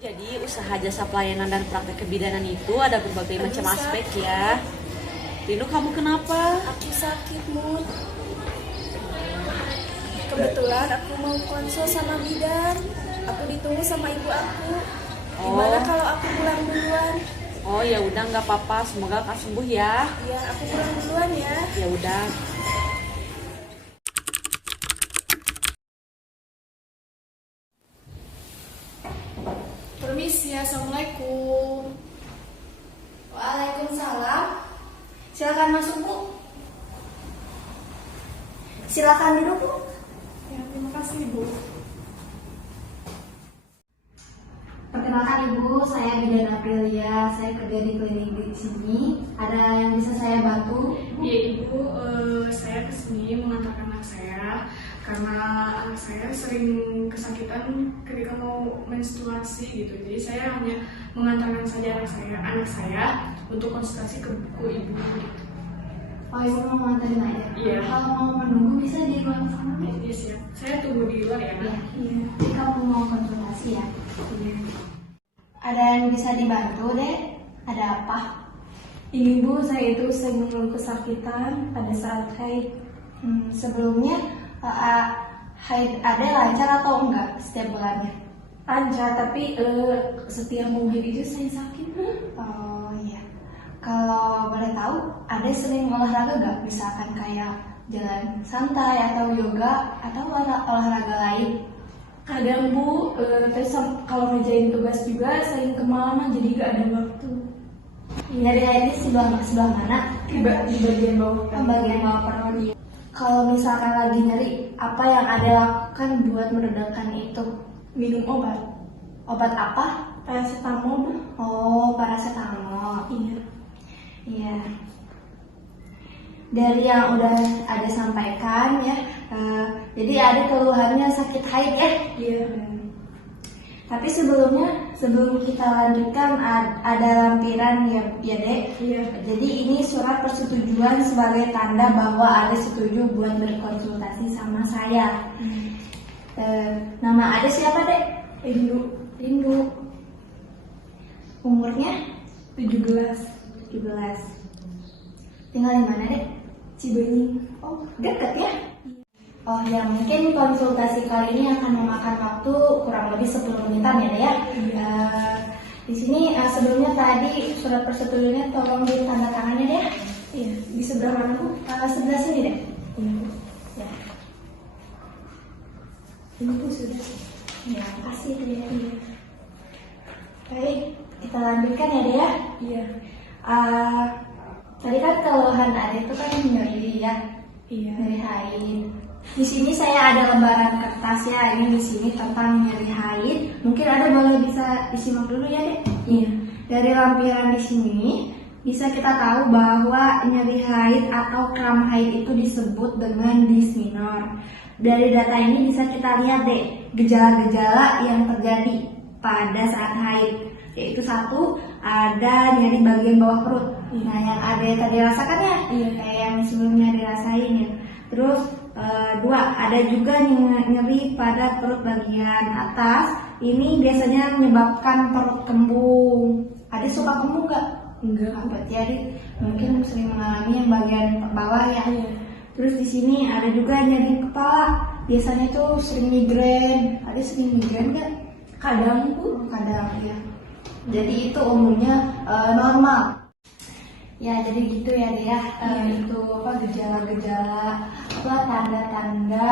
Jadi usaha jasa pelayanan dan praktek kebidanan itu ada berbagai macam aspek ya. Rinu, kamu kenapa? Aku sakit, Mun. Kebetulan aku mau konsul sama bidan. Aku ditunggu sama ibu aku. Gimana kalau aku pulang duluan? Oh ya udah, nggak apa-apa. Semoga kau sembuh ya. Ya, aku pulang duluan ya. Ya udah. Permisi, assalamualaikum. Waalaikumsalam. Silakan masuk, Bu. Silakan duduk, Bu. Ya, terima kasih, Bu. Perkenalkan Ibu, saya Bidan Aprilia. Saya kerja di klinik di sini. Ada yang bisa saya bantu? Iya, Ibu, saya kesini mengantarkan anak saya karena anak saya sering kesakitan ketika mau menstruasi gitu. Jadi saya hanya mengantarkan saja anak saya untuk konsultasi ke ibu gitu. Oh, Ibu mau nganterin aja? Iya. Kalau mau menunggu bisa di ruang sana, Bu. Iya, siap. Saya tunggu di luar ya. Iya. Jadi kamu mau konsultasi ya? Iya. Ada yang bisa dibantu, Dek? Ada apa? Ini, Bu, saya itu sering mengeluh kesakitan pada saat haid. Sebelumnya haid ada lancar atau enggak setiap bulannya? Lancar, tapi setiap mau haid itu saya sakit, Bu. Oh iya. Kalau boleh tahu, ada sering olahraga nggak? Misalkan kayak jalan santai atau yoga atau olahraga lain? Kadang, Bu, terus kalau ngerjain tugas juga sering kemalaman, jadi gak ada waktu. Nyari haidnya sebelah mana? Di bagian bawah. Bagian bawah perut. Kalau misalkan lagi nyeri, apa yang ada lakukan buat meredakan itu? Minum obat. Obat apa? Paracetamol, Bu. Oh, paracetamol. Iya. Iya. Dari yang udah ada sampaikan ya, jadi ada keluhannya sakit haid ya. Iya. Tapi sebelum kita lanjutkan ada lampiran ya, Dek. Iya. Jadi ini surat persetujuan sebagai tanda bahwa ada setuju buat berkonsultasi sama saya. Nama ada siapa, Dek? Rindu. Umurnya 17. 17. Tinggal di mana, Dek? Cibenying. Oh, deket ya? Oh ya, mungkin konsultasi kali ini akan memakan waktu kurang lebih 10 menitan ya, Dek ya. Di sini sebelumnya tadi surat persetujuannya tolong ditandatangannya, Dek. Iya. Di sebelah mana, Bu? Sebelah sini, Dek. Iya, Bu. Ya. Ini, Bu, sudah. Ya, makasih, Dek. Baik, kita lanjutkan ya, Dek ya. Iya. Tadi kan keluhan Ade itu kan nyeri ya, Iya. nyeri haid. Di sini saya ada lembaran kertas ya, ini di sini tentang nyeri haid. Mungkin Ade boleh bisa disimak dulu ya, Dek. Iya. Dari lampiran di sini bisa kita tahu bahwa nyeri haid atau kram haid itu disebut dengan disminor. Dari data ini bisa kita lihat deh gejala-gejala yang terjadi pada saat haid. Yaitu satu, ada nyeri bagian bawah perut. Nah, yang ada tadi rasakan ya, kayak yang sebelumnya dirasain ya. Terus dua, ada juga nyeri pada perut bagian atas. Ini biasanya menyebabkan perut kembung. Ada suka kembung nggak? Enggak. Berarti Adi mungkin sering mengalami yang bagian bawah ya. Terus di sini ada juga nyeri kepala. Biasanya tuh sering migrain. Ada sering migrain nggak? Kadang, Bu. Kadang ya. Jadi itu umumnya normal. Ya, jadi gitu ya dia. Itu apa gejala-gejala, apa tanda-tanda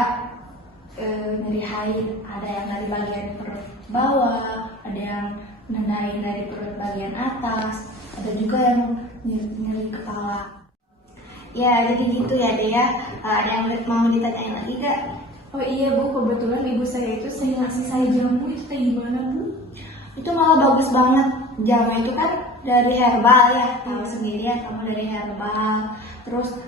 nyeri haid. Ada yang dari bagian perut bawah, ada yang nandain dari perut bagian atas, ada juga yang nyeri kepala. Ya, jadi gitu ya dia. Ada yang mau ditanyain lagi gak? Oh iya, Bu, kebetulan ibu saya itu sering ngasih saya jamu, itu kayak gimana, Bu? Itu malah bagus banget. Jamu itu kan dari herbal ya, tahu sendiri ya kamu dari herbal. Terus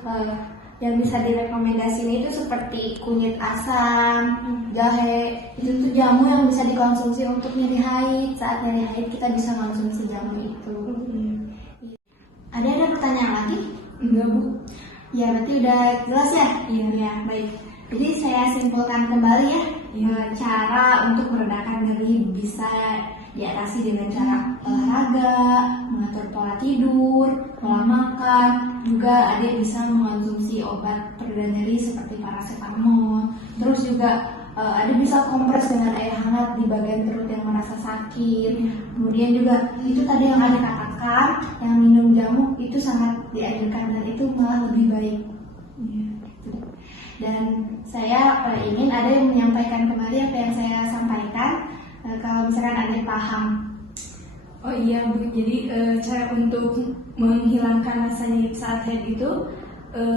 yang bisa direkomendasiin itu seperti kunyit asam, jahe. Itu tuh jamu yang bisa dikonsumsi untuk nyeri haid. Saat nyeri haid kita bisa konsumsi jamu itu. Ada pertanyaan lagi? Enggak, Bu. Ya, berarti udah jelas ya? Iya, baik. Jadi saya simpulkan kembali ya, cara untuk meredakan nyeri bisa diatasi dengan cara olahraga, mengatur pola tidur, pola makan. Juga Ade bisa mengonsumsi obat pereda nyeri seperti paracetamol. Terus juga Ade bisa kompres dengan air hangat di bagian perut yang merasa sakit. Kemudian juga itu tadi yang Ade katakan, yang minum jamu itu sangat dianjurkan dan itu malah lebih baik. Gitu. Dan saya ingin ada yang menyampaikan kembali apa yang saya sampaikan. Kalau misalkan Ade paham. Oh iya Bu, jadi cara untuk menghilangkan rasa nyeri saat haid itu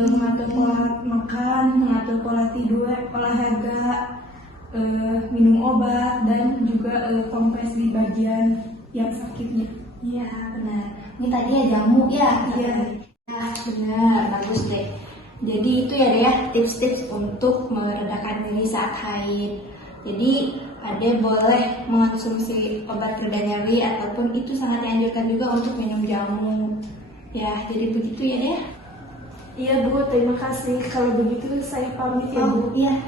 mengatur pola makan, mengatur pola tidur, olahraga, minum obat, dan juga kompres di bagian yang sakitnya. Iya benar. Ini tadi ya jamu ya. Iya. Ya, benar, bagus deh. Jadi itu ya deh ya tips-tips untuk meredakan nyeri saat haid. Jadi Ade boleh mengonsumsi obat pereda nyeri ataupun itu sangat dianjurkan juga untuk minum jamu. Ya, jadi begitu ya deh. Iya Bu, terima kasih. Kalau begitu saya pamit ya Bu. Iya.